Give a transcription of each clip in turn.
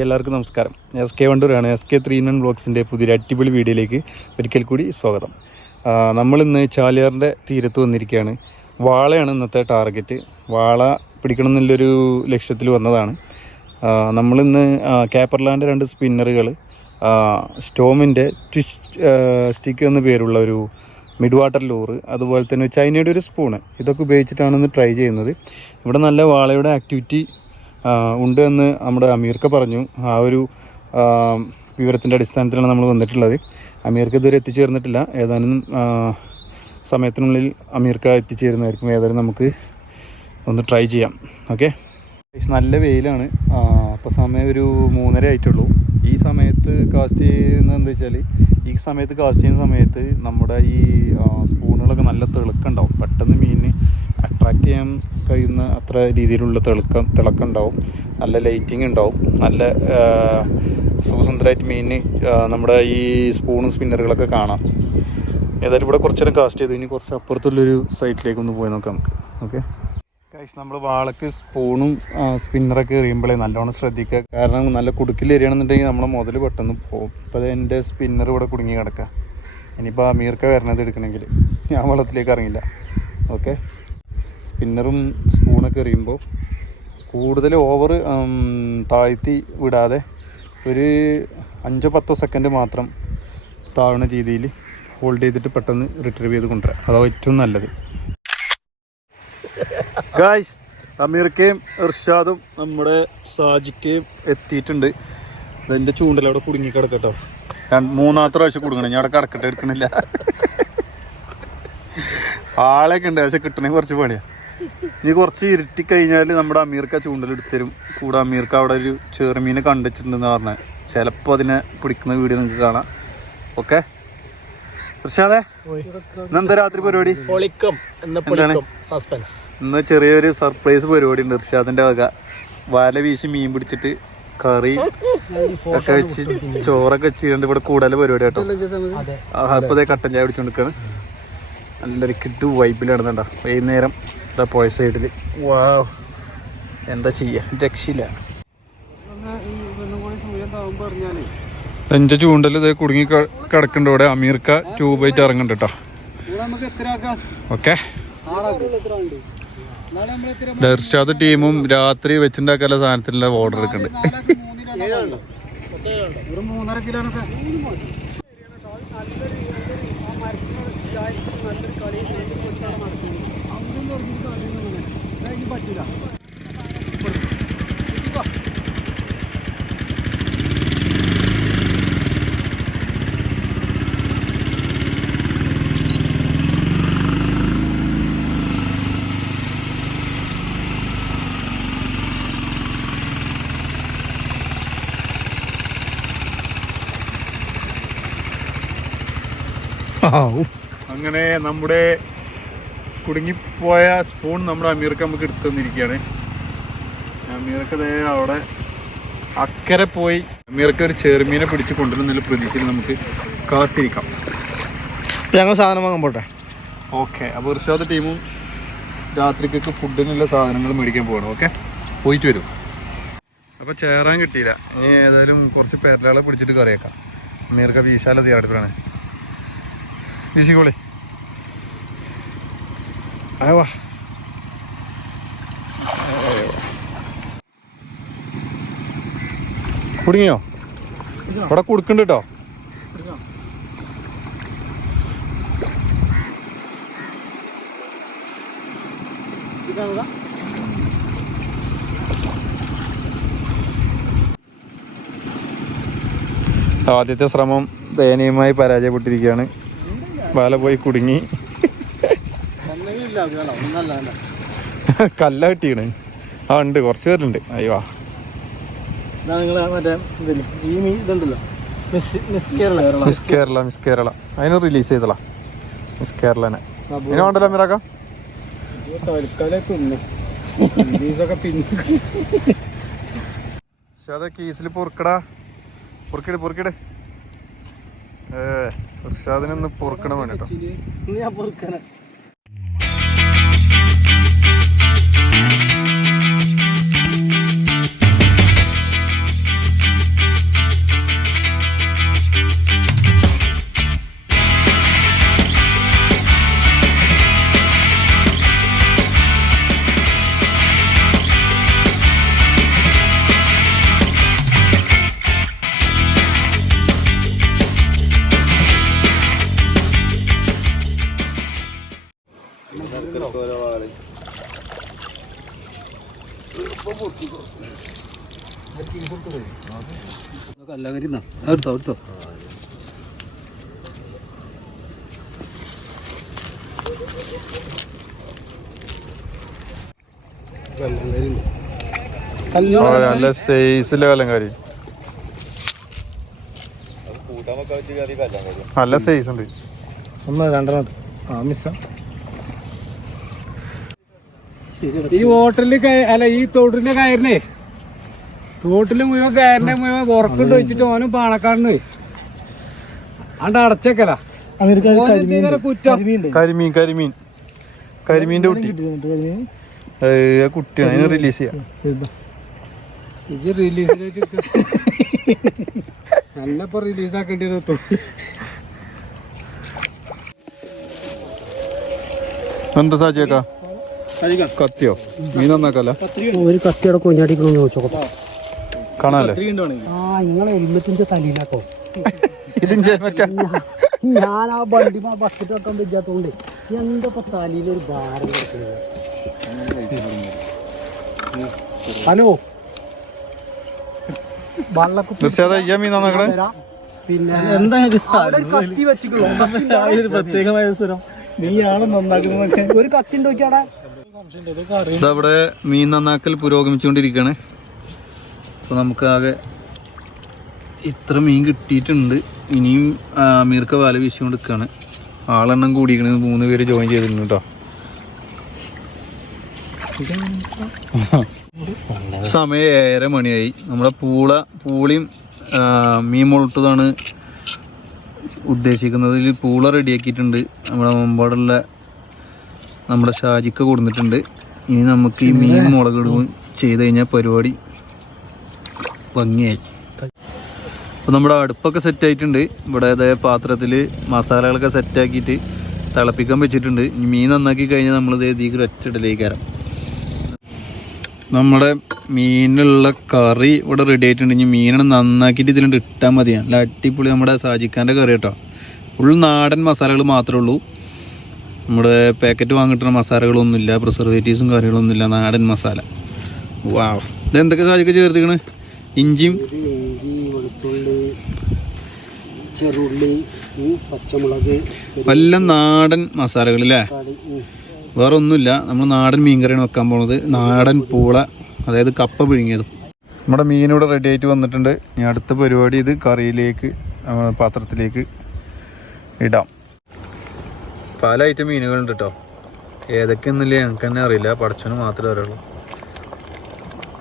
Hi, എല്ലാവർക്കും നമസ്കാരം. SK വണ്ടൂരാണ്. SK3 വ്ളോഗ്സിൻ്റെ പുതിയൊരു അടിപൊളി വീഡിയോയിലേക്ക് ഒരിക്കൽ കൂടി സ്വാഗതം. നമ്മളിന്ന് ചാലിയാറിൻ്റെ തീരത്ത് വന്നിരിക്കുകയാണ്. വാളയാണ് ഇന്നത്തെ ടാർഗറ്റ്. വാള പിടിക്കണം എന്നുള്ളൊരു ലക്ഷ്യത്തിൽ വന്നതാണ്. നമ്മളിന്ന് കാപ്പർലാൻ്റെ 2 സ്പിന്നറുകൾ, സ്റ്റോമിൻ്റെ സ്റ്റിക്ക് എന്ന പേരുള്ള ഒരു മിഡ് വാട്ടർ ലൂറ്, അതുപോലെ തന്നെ ചൈനയുടെ ഒരു സ്പൂണ്, ഇതൊക്കെ ഉപയോഗിച്ചിട്ടാണ് ഇന്ന് ട്രൈ ചെയ്യുന്നത്. ഇവിടെ നല്ല വാളയുടെ ആക്ടിവിറ്റി ഉണ്ട് എന്ന് നമ്മുടെ അമീർക്ക പറഞ്ഞു. ആ ഒരു വിവരത്തിൻ്റെ അടിസ്ഥാനത്തിലാണ് നമ്മൾ വന്നിട്ടുള്ളത്. അമീർക്ക ഇതുവരെ എത്തിച്ചേർന്നിട്ടില്ല. ഏതാനും സമയത്തിനുള്ളിൽ അമീർക്ക എത്തിച്ചേരുന്നതായിരിക്കും. ഏതായാലും നമുക്ക് ഒന്ന് ട്രൈ ചെയ്യാം. ഓക്കെ, നല്ല വെയിലാണ്. അപ്പോൾ സമയം ഒരു 3:30 ആയിട്ടുള്ളൂ. ഈ സമയത്ത് കാസ്റ്റ് ചെയ്യുന്നത് എന്താ വെച്ചാൽ, ഈ സമയത്ത് കാസ്റ്റ് ചെയ്യുന്ന സമയത്ത് നമ്മുടെ ഈ സ്പൂണുകളൊക്കെ നല്ല തിളക്കുണ്ടാവും. പെട്ടെന്ന് മീനിന് അട്രാക്റ്റ് ചെയ്യാൻ കഴിയുന്ന അത്ര രീതിയിലുള്ള തിളക്കം ഉണ്ടാവും. നല്ല ലൈറ്റിങ് ഉണ്ടാവും. നല്ല സുഖസുന്ദരമായിട്ട് മീനിന് നമ്മുടെ ഈ സ്പൂണും സ്പിന്നറുകളൊക്കെ കാണാം. ഏതായാലും ഇവിടെ കുറച്ച് നേരം കാസ്റ്റ് ചെയ്തു. ഇനി കുറച്ച് അപ്പുറത്തുള്ളൊരു സൈറ്റിലേക്ക് ഒന്ന് പോയി നോക്കാം നമുക്ക്. ഓക്കെ ഗൈസ്, നമ്മൾ വാളക്ക് സ്പൂണും സ്പിന്നറൊക്കെ എറിയുമ്പോഴേ നല്ലോണം ശ്രദ്ധിക്കുക. കാരണം നല്ല കുടുക്കിൽ എറിയണമെന്നുണ്ടെങ്കിൽ നമ്മളെ മുതൽ പെട്ടെന്ന് പോകും. ഇപ്പോൾ എൻ്റെ സ്പിന്നർ ഇവിടെ കുടുങ്ങി കിടക്കുക. ഇനിയിപ്പോൾ അമീർക്ക വരണത് എടുക്കണമെങ്കിൽ ഞാൻ വെള്ളത്തിലേക്ക് ഇറങ്ങില്ല. ഓക്കെ, സ്പിന്നറും സ്പൂണൊക്കെ എറിയുമ്പോൾ കൂടുതൽ ഓവർ താഴ്ത്തി വിടാതെ ഒരു 5-10 സെക്കൻഡ് മാത്രം താഴുന്ന രീതിയിൽ ഹോൾഡ് ചെയ്തിട്ട് പെട്ടെന്ന് റിട്രീവ് ചെയ്ത് കൊണ്ടുവരാം. അതാണ് ഏറ്റവും നല്ലത്. ഗായ്സ്, അമീർക്കയും ഇർഷാദും നമ്മുടെ സാജിക്കയും എത്തിയിട്ടുണ്ട്. എൻ്റെ ചൂണ്ടൽ അവിടെ കുടുങ്ങി കിടക്കട്ടോ. 3-ാമത്തെ പ്രാവശ്യം കുടുങ്ങണം. ഞാൻ അവിടെ കിടക്കട്ടെ, എടുക്കണില്ല. ആളെയൊക്കെ ഉണ്ട്, പക്ഷെ കിട്ടണമെങ്കിൽ കുറച്ച് പണിയാണ്. ഇനി കുറച്ച് ഇരുട്ടി കഴിഞ്ഞാൽ നമ്മുടെ അമീർക്ക ചൂണ്ടലെടുത്തരും. കൂടെ അമീർക്ക അവിടെ ഒരു ചെറുമീനെ കണ്ടുവച്ചിട്ടുണ്ടെന്ന് പറഞ്ഞാൽ ചിലപ്പോൾ അതിനെ പിടിക്കുന്ന വീഡിയോ നിങ്ങൾക്ക് കാണാം. ഓക്കെ ഇർഷാദേ, ഇന്നെന്താ രാത്രി പരിപാടി? ഇന്ന് ചെറിയൊരു സർപ്രൈസ് പരിപാടി ഉണ്ട്. ഇർഷാദിന്റെ വക വല വീശി മീൻ പിടിച്ചിട്ട് കറി ഒക്കെ വെച്ച് ചോറൊക്കെ വെച്ചിട്ടുണ്ട്. ഇവിടെ കൂടുതൽ പരിപാടി കേട്ടോ. അപ്പൊ അതേ കട്ടൻ ചായ പിടിച്ചോണ്ടിരിക്കാണ്. നല്ലൊരു കിട്ടു വൈബിൽ നടന്നണ്ട. വൈകുന്നേരം ഇതാ പോയ സൈഡില്. വാ, എന്താ ചെയ്യാ, രക്ഷയില്ല. എൻ്റെ ചൂണ്ടൽ ഇത് കുടുങ്ങി കിടക്കേണ്ട. ഇവിടെ അമീർക്ക ട്യൂബായിട്ട് ഇറങ്ങണ്ട കേട്ടോ. ഓക്കെ, ദർശാദ് ടീമും രാത്രി വെച്ചിണ്ടാക്കാനുള്ള സാധനത്തിനുള്ള ഓർഡർ എടുക്കുന്നുണ്ട്. അങ്ങനെ നമ്മുടെ കുടുങ്ങിപ്പോയ സ്പൂൺ നമ്മുടെ അമീർക്ക നമുക്ക് എടുത്തു തന്നിരിക്കുകയാണ്. അമീർക്ക അവിടെ അക്കരെ പോയി അമീർക്ക ഒരു ചെറുമീനെ പിടിച്ച് കൊണ്ടുവരുന്ന പ്രതീക്ഷയിൽ നമുക്ക് കാത്തിരിക്കാം. ഞങ്ങൾ സാധനം വാങ്ങാൻ പോട്ടെ. ഓക്കെ, അപ്പോൾ ഇർഷാദ് ടീമും രാത്രിക്കൊക്കെ ഫുഡിനുള്ള സാധനങ്ങൾ മേടിക്കാൻ പോകണം. ഓക്കെ, പോയിട്ട് വരും. അപ്പോൾ ചേറാൻ കിട്ടിയില്ല. ഇനി ഏതായാലും കുറച്ച് പേരലാളെ പിടിച്ചിട്ട് കറിയേക്കാം. അമീർക്ക വീശാല തയ്യാറെടുപ്പാണ്. വീശിക്കോളി. വാ, കുടുങ്ങിയോ? ഇവിടെ കുടുക്കുന്നുണ്ട് കേട്ടോ. ആദ്യത്തെ ശ്രമം ദയനീയമായി പരാജയപ്പെട്ടിരിക്കുകയാണ്. വല പോയി കുടുങ്ങി. കല്ല കിട്ടിയാണ്. ഉണ്ട്, കുറച്ച് പേരുണ്ട്. അയ്യോ, മിസ് കേരള അതിന് റിലീസ് ചെയ്തല്ല. മിസ് കേരളനെ ഇനി വേണ്ടല്ലോ അമീറാക്ക. പക്ഷെ അത് കീസിൽ പൊറുക്കടാ. പൊറുക്കിട്. ഇർഷാദിനൊന്ന് പൊറുക്കണം വേണ്ടിട്ടോ. എടുത്തോ നല്ല സൈസിലെ കല്ലങ്കാരി, നല്ല സൈസ് ഉണ്ട്. ഒന്ന് രണ്ടെണ്ണം മിസ്സ. ഈ ഹോട്ടലിൽ അല്ല ഈ തോട്ടിന്റെ കയറിനെ തോട്ടില് മുഴുവൻ കയറിന്റെ മുഴുവൻ ഉറക്കുണ്ട് വെച്ചിട്ട് ഓനും പാണക്കാടിന് ആണ്ട് അടച്ചേക്കല കുറ്റം. കരിമീന്റെ കുട്ടി കുട്ടിയാണ്, അതിന് റിലീസ് ചെയ്യാം. ഇത് റിലീസിലേക്ക് നല്ലപ്പോ റിലീസ് ആക്കേണ്ടി എന്താ സാജിയേക്കാ കത്തിയോ? മീൻ നന്നാക്കല്ല, ഒരു കത്തിയോടെ കൊഞ്ഞാടിക്കണമെന്ന് ചോദിച്ചോ. കാണാല്ലേ? നിങ്ങളെ ഹെൽമെറ്റിന്റെ തലയിലാക്കോ ഇതിന്റെ മറ്റേ ഞാൻ ആ വണ്ടി ബക്കറ്റ് വെക്കാൻ പറ്റാത്തോണ്ട് എന്താ തലയിലൊരു ഭാരം കൊടുക്കുന്നത്. ഹലോ മീൻ നന്നാക്കണേ. പിന്നെ എന്താ കത്തി വെച്ചിട്ടുള്ളൂ പ്രത്യേകമായ സ്വരം. നീയാണ് നന്നാക്കുന്നതൊക്കെ. ഒരു കത്തി നോക്കിയാടാ. ഇതവിടെ മീൻ നന്നാക്കൽ പുരോഗമിച്ചുകൊണ്ടിരിക്കുകയാണ്. അപ്പോൾ നമുക്ക് ആകെ ഇത്ര മീൻ കിട്ടിയിട്ടുണ്ട്. ഇനിയും അമീർക്ക് വല വീശിക്കൊണ്ട് നിൽക്കുകയാണ്. ആളെണ്ണം കൂടിയിരിക്കണത് 3 പേര് ജോയിൻ ചെയ്തിരുന്നു കേട്ടോ. സമയം 7:30 മണിയായി. നമ്മുടെ പൂളിയും മീൻ മുളട്ടതാണ് ഉദ്ദേശിക്കുന്നത്. ഇതിൽ പൂള റെഡിയാക്കിയിട്ടുണ്ട്. നമ്മുടെ മുമ്പാടുള്ള നമ്മുടെ ഷാജിക്ക കൊടുത്തിട്ടുണ്ട്. ഇനി നമുക്ക് ഈ മീൻ മുളകിടുകയും ചെയ്ത് കഴിഞ്ഞാൽ പരിപാടി ഭംഗിയായി. അപ്പോൾ നമ്മുടെ അടുപ്പൊക്കെ സെറ്റായിട്ടുണ്ട്. ഇവിടെ അതേ പാത്രത്തിൽ മസാലകളൊക്കെ സെറ്റാക്കിയിട്ട് തിളപ്പിക്കാൻ വെച്ചിട്ടുണ്ട്. ഇനി മീൻ നന്നാക്കി കഴിഞ്ഞാൽ നമ്മളിത് ഇതിലേക്ക് ഒറ്റയിടലേക്ക് കയറാം. നമ്മുടെ മീനിലുള്ള കറി ഇവിടെ റെഡി ആയിട്ടുണ്ട്. ഇനി മീനാണ് നന്നാക്കിയിട്ട് ഇതിലുണ്ട് ഇട്ടാൽ മതി. നല്ല അടിപൊളി നമ്മുടെ സാജിക്കാൻ്റെ കറി കേട്ടോ. ഫുൾ നാടൻ മസാലകൾ മാത്രമേ ഉള്ളൂ. നമ്മുടെ പാക്കറ്റ് വാങ്ങിട്ടുള്ള മസാലകളൊന്നുമില്ല, പ്രിസർവേറ്റീവ്സും കാര്യങ്ങളൊന്നുമില്ല, നാടൻ മസാല. വാവ്, ഇതെന്തൊക്കെ സാജിക്ക ചേർത്തിക്കണ്? ഇഞ്ചിയും ചെറുള്ളി, പച്ചമുളക്, എല്ലാം നാടൻ മസാലകൾ അല്ലേ? വേറെ ഒന്നുമില്ല. നമ്മൾ നാടൻ മീൻ കറിയാണ് വെക്കാൻ പോണത്. നാടൻ പൂള, അതായത് കപ്പ പിഴുങ്ങിയതും. നമ്മുടെ മീൻ ഇവിടെ റെഡി ആയിട്ട് വന്നിട്ടുണ്ട്. ഇനി അടുത്ത പരിപാടി ഇത് കറിയിലേക്ക് പാത്രത്തിലേക്ക് ഇടാം. പല ഐറ്റം മീനുകളുണ്ട് കേട്ടോ. ഏതൊക്കെയൊന്നുമില്ല ഞങ്ങൾക്ക് തന്നെ അറിയില്ല, പടച്ചന് മാത്രമേ അറിയുള്ളൂ.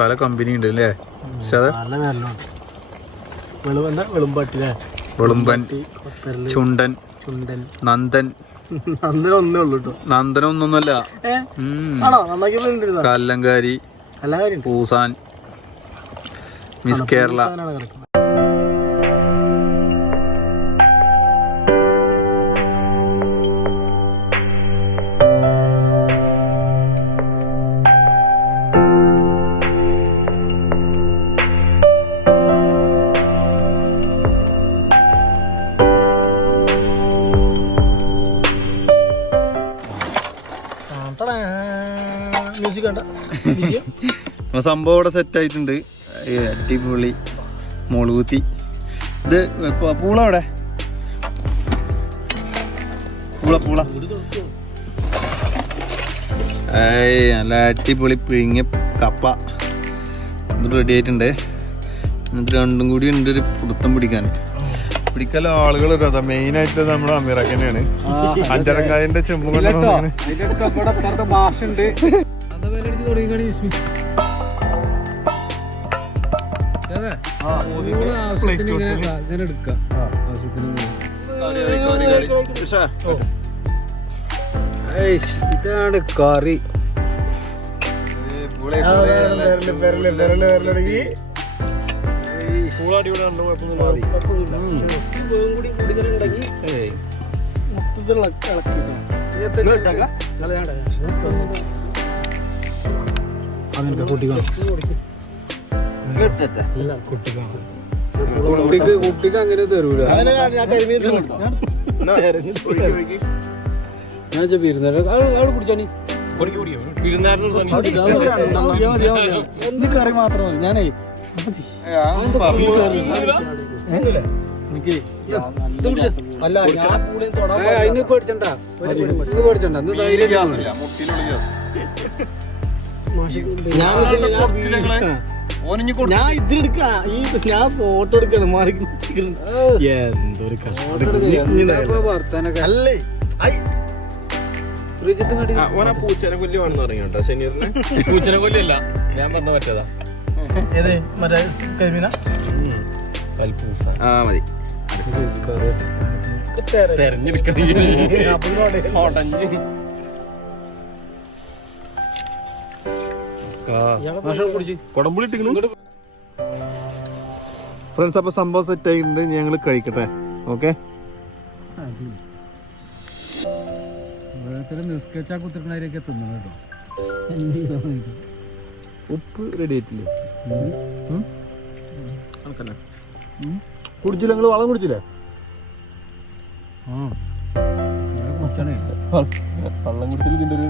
പല കമ്പനി ഉണ്ട് അല്ലേ? വെളുമ്പൻ, ചുണ്ടൻ, നന്ദൻ. നന്ദനൊന്നൊന്നുമല്ല, കല്ലങ്കാരി, പൂസാൻ, മിസ് കേരള. സംഭവം ഇവിടെ സെറ്റ് ആയിട്ടുണ്ട്. അടിപൊളി മുളുകുത്തി. ഇത് പൂള അവിടെ പൂള നല്ല അടിപൊളി പിഴിഞ്ഞ കപ്പ ഇത് റെഡി ആയിട്ടുണ്ട്. എന്നിട്ട് രണ്ടും കൂടി ഉണ്ട് ഒരു പിടുത്തം പിടിക്കാൻ ആളുകൾ വരും. മെയിനായിട്ട് നമ്മുടെ അമീറാക്ക് തന്നെയാണ്. അഞ്ചരങ്കായന്റെ ചെമ്പും ഭാഷ ഉണ്ട്. ഇതാണ് കറി. കുട്ടിക്ക് അങ്ങനെ തരൂല. ഞാൻ അവിടെ കുടിച്ചാണി എന്ത് കറി മാത്രമേ ഞാനേ അല്ല ഞാൻ അതിന് പേടിച്ചണ്ട പേടിച്ചണ്ട ഞാൻ ഇതിലെടുക്ക ഞാൻ ഫോട്ടോ എടുക്കണം മാറി എന്തൊരു അല്ലേ പൂച്ചനെ കൊല്ലി വേണമെന്ന് പറഞ്ഞു കേട്ടോ ശനീറിന്. പൂച്ചനെ കൊല്ലല്ല, ഞാൻ പറഞ്ഞ പറ്റതാ. ഏത് മറ്റേ കരിമീന കൽപ്പൂസ. ആ മതി. തെരഞ്ഞെടുക്കണ ഫ്രണ്ട്സ്, അപ്പോൾ സംഭവം സെറ്റ് ആയിട്ടുണ്ട്. ഞങ്ങൾ കഴിക്കട്ടെ. ഓക്കെ, കുത്തിരിക്കണവരൊക്കെ തിന്നു കേട്ടോ. ഉപ്പ് റെഡി ആയിട്ടില്ലേ? കുടിച്ചില്ല? നിങ്ങൾ വളം കുടിച്ചില്ലേ? വെള്ളം കുടിക്കൽ ഇതിന്റെ ഒരു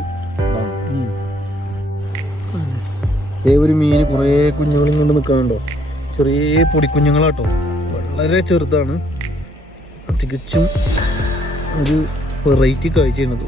ഒരു മീന് കുറേ കുഞ്ഞുങ്ങളും കൊണ്ട് നിൽക്കാനുണ്ടോ? ചെറിയ പൊടിക്കുഞ്ഞുങ്ങളാട്ടോ, വളരെ ചെറുതാണ്. തികച്ചും ഒരു വെറൈറ്റി കാഴ്ചയാണത്.